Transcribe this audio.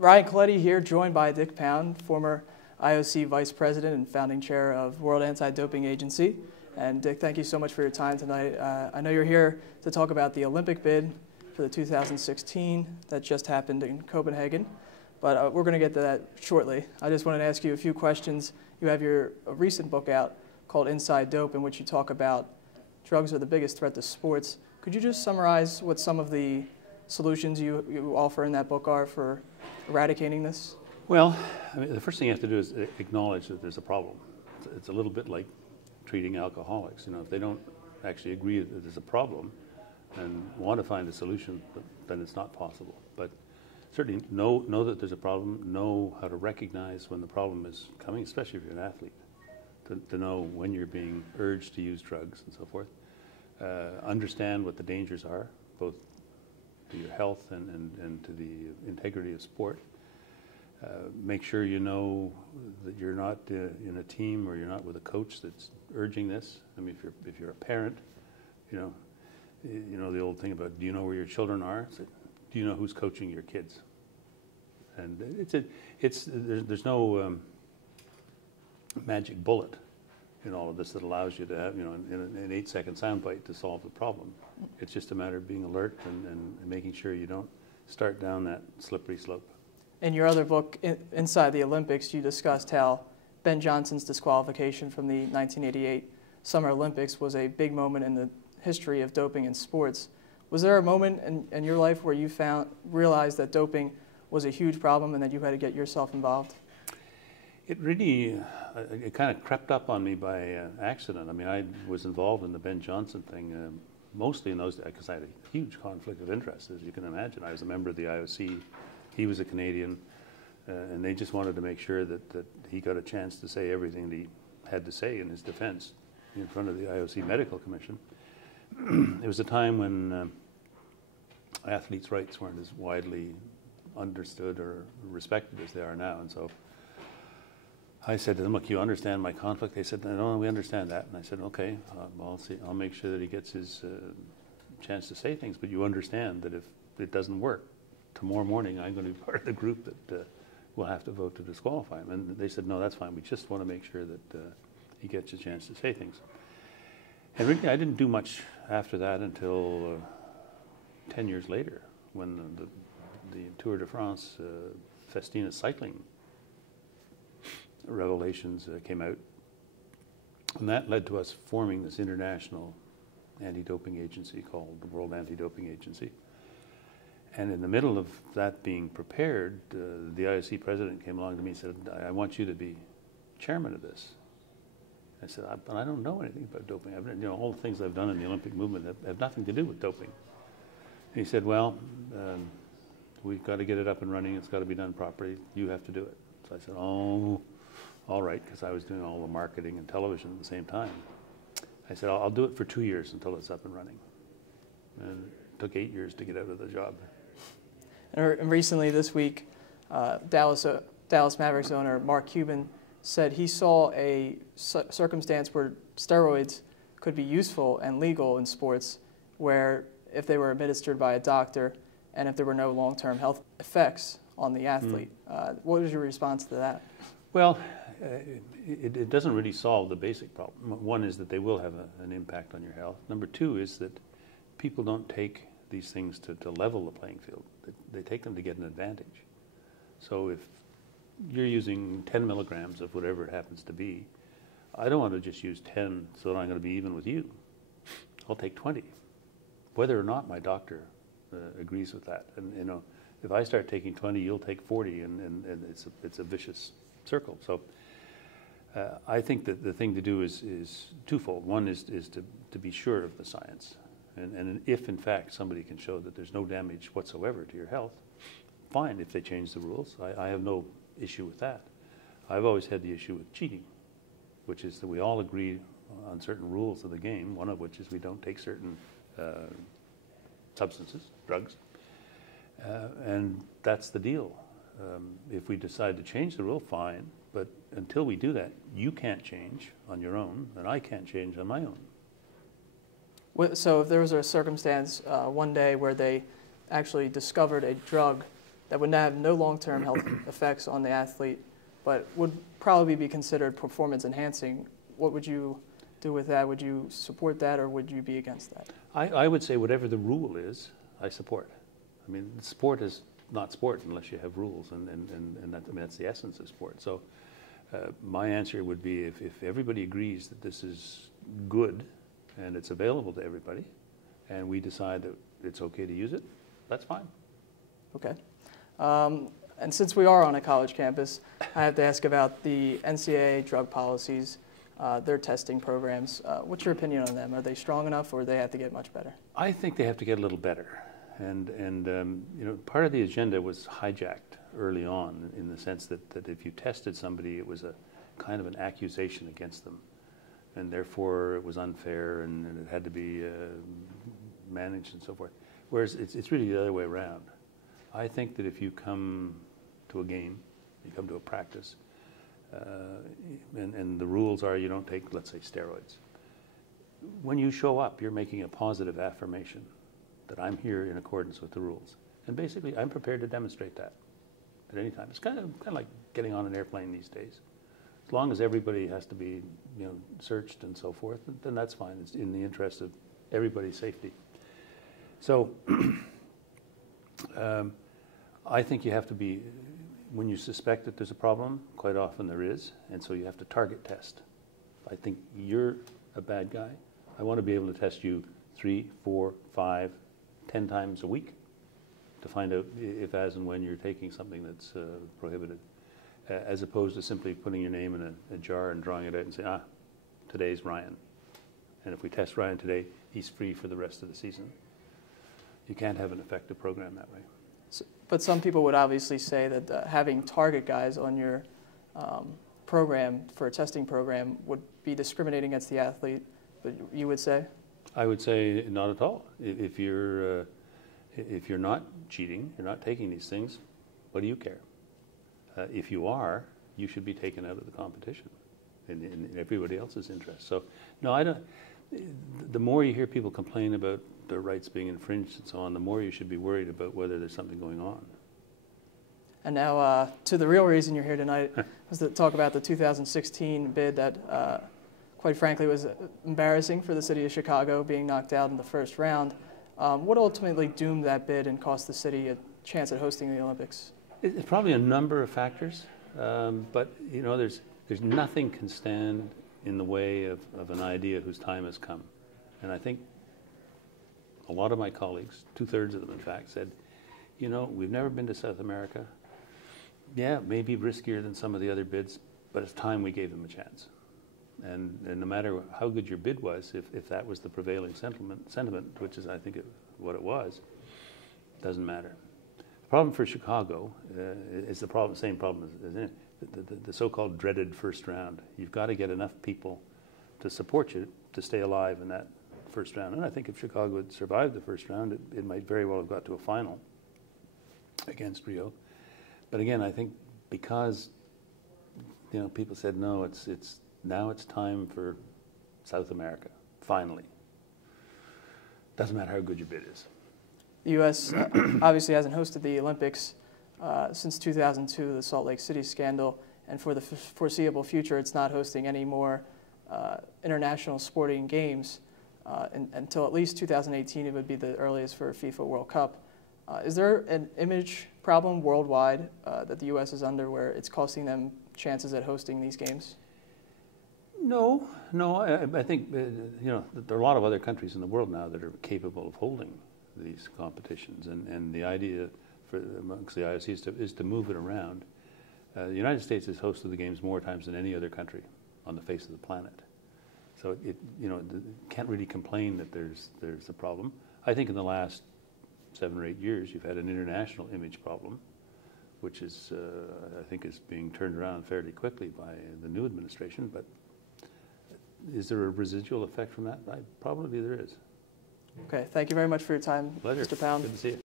Ryan Koletty here, joined by Dick Pound, former IOC Vice President and founding chair of World Anti-Doping Agency. And Dick, thank you so much for your time tonight. I know you're here to talk about the Olympic bid for the 2016 that just happened in Copenhagen, but we're going to get to that shortly. I just wanted to ask you a few questions. You have your recent book out called Inside Dope, in which you talk about drugs are the biggest threat to sports. Could you just summarize what some of the solutions you offer in that book are for eradicating this? Well, I mean, the first thing you have to do is acknowledge that there's a problem. It's a little bit like treating alcoholics. You know, if they don't actually agree that there's a problem and want to find a solution, then it's not possible. But certainly know that there's a problem, know how to recognize when the problem is coming, especially if you're an athlete, to know when you're being urged to use drugs and so forth. Understand what the dangers are, both to your health and to the integrity of sport. Make sure you know that you're not in a team or you're not with a coach that's urging this. I mean, if you're a parent, you know the old thing about, do you know where your children are? It's like, do you know who's coaching your kids? And there's no magic bullet in all of this that allows you to have, in an 8-second soundbite to solve the problem. It's just a matter of being alert and making sure you don't start down that slippery slope. In your other book, Inside the Olympics, you discussed how Ben Johnson's disqualification from the 1988 Summer Olympics was a big moment in the history of doping in sports. Was there a moment in your life where you realized that doping was a huge problem and that you had to get yourself involved? It really, it kind of crept up on me by accident. I mean, I was involved in the Ben Johnson thing mostly in those days because I had a huge conflict of interest, as you can imagine. I was a member of the IOC. He was a Canadian, and they just wanted to make sure that he got a chance to say everything that he had to say in his defense in front of the IOC Medical Commission. It was a time when athletes' rights weren't as widely understood or respected as they are now, and so I said to them, look, you understand my conflict? They said, no, we understand that. And I said, okay, I'll make sure that he gets his chance to say things, but you understand that if it doesn't work, tomorrow morning I'm going to be part of the group that will have to vote to disqualify him. And they said, no, that's fine. We just want to make sure that he gets a chance to say things. And really, I didn't do much after that until 10 years later, when the Tour de France Festina cycling revelations came out. And that led to us forming this international anti-doping agency called the World Anti-Doping Agency. And in the middle of that being prepared, the IOC president came along to me and said, I want you to be chairman of this. I said, but I don't know anything about doping. All the things I've done in the Olympic movement have nothing to do with doping. And he said, well, we've got to get it up and running. It's got to be done properly. You have to do it. So I said, oh, all right, because I was doing all the marketing and television at the same time. I said, I'll do it for 2 years until it's up and running. And it took 8 years to get out of the job. And recently this week, Dallas Mavericks owner Mark Cuban said he saw a circumstance where steroids could be useful and legal in sports, where if they were administered by a doctor and if there were no long-term health effects on the athlete. What was your response to that? Well, it doesn't really solve the basic problem. One is that they will have an impact on your health. Number two is that people don't take these things to level the playing field. They take them to get an advantage. So if you're using 10 milligrams of whatever it happens to be, I don't want to just use 10 so that I'm going to be even with you. I'll take 20, whether or not my doctor agrees with that. And if I start taking 20, you'll take 40, and it's a vicious circle. So I think that the thing to do is twofold. One is to be sure of the science. And if, in fact, somebody can show that there's no damage whatsoever to your health, fine if they change the rules. I have no issue with that. I've always had the issue with cheating, which is that we all agree on certain rules of the game, one of which is we don't take certain substances, drugs, and that's the deal. If we decide to change the rule, fine, but until we do that, you can't change on your own, and I can't change on my own. So if there was a circumstance one day where they actually discovered a drug that would have no long-term health effects on the athlete, but would probably be considered performance enhancing. What would you do with that? Would you support that, or would you be against that? I would say whatever the rule is, I support. I mean, sport is not sport unless you have rules, and that, I mean, that's the essence of sport. So my answer would be if everybody agrees that this is good and it's available to everybody, and we decide that it's okay to use it, that's fine. Okay. And since we are on a college campus, I have to ask about the NCAA drug policies, their testing programs. What's your opinion on them? Are they strong enough, or do they have to get much better? I think they have to get a little better. And you know, part of the agenda was hijacked early on in the sense that if you tested somebody, it was a kind of an accusation against them. And therefore, it was unfair, and it had to be managed and so forth. Whereas it's really the other way around. I think that if you come to a game, you come to a practice, and the rules are you don't take, let's say, steroids. When you show up, you're making a positive affirmation that I'm here in accordance with the rules. And basically, I'm prepared to demonstrate that at any time. It's kind of like getting on an airplane these days. As long as everybody has to be, you know, searched and so forth, then that's fine. It's in the interest of everybody's safety. So I think you have to be, when you suspect that there's a problem, quite often there is, and so you have to target test. I think you're a bad guy. I want to be able to test you 3, 4, 5, 10 times a week to find out if, as and when you're taking something that's prohibited, as opposed to simply putting your name in a jar and drawing it out and saying, today's Ryan. And if we test Ryan today, he's free for the rest of the season. You can't have an effective program that way. But some people would obviously say that having target guys on your program for a testing program would be discriminating against the athlete, but you would say? I would say not at all. If you're not cheating, you're not taking these things, what do you care? If you are, you should be taken out of the competition in everybody else's interest. So, no, I don't. The more you hear people complain about their rights being infringed and so on, the more you should be worried about whether there's something going on. And now to the real reason you're here tonight was to talk about the 2016 bid that, quite frankly, was embarrassing for the city of Chicago, being knocked out in the first round. What ultimately doomed that bid and cost the city a chance at hosting the Olympics? It's probably a number of factors, but you know, there's nothing can stand in the way of an idea whose time has come. And I think a lot of my colleagues, 2/3 of them in fact, said, you know, we've never been to South America. Yeah, it may be riskier than some of the other bids, but it's time we gave them a chance. And no matter how good your bid was, if that was the prevailing sentiment, which is I think what it was, doesn't matter. The problem for Chicago is the same problem as in the so-called dreaded first round. You've got to get enough people to support you to stay alive in that first round. And I think if Chicago had survived the first round, it might very well have got to a final against Rio. But again, I think because you know people said no, now it's time for South America. Finally, doesn't matter how good your bid is. The U.S. Obviously hasn't hosted the Olympics since 2002, the Salt Lake City scandal, and for the foreseeable future, it's not hosting any more international sporting games until at least 2018. It would be the earliest for a FIFA World Cup. Is there an image problem worldwide that the U.S. is under where it's costing them chances at hosting these games? No. I think you know there are a lot of other countries in the world now that are capable of holding these competitions, and the idea amongst the IOC is to move it around. The United States has hosted the games more times than any other country on the face of the planet, so it can't really complain that there's a problem. I think in the last 7 or 8 years, you've had an international image problem, which is I think is being turned around fairly quickly by the new administration. But is there a residual effect from that? Probably there is. Okay, thank you very much for your time, Pleasure. Mr. Pound. Good to see you.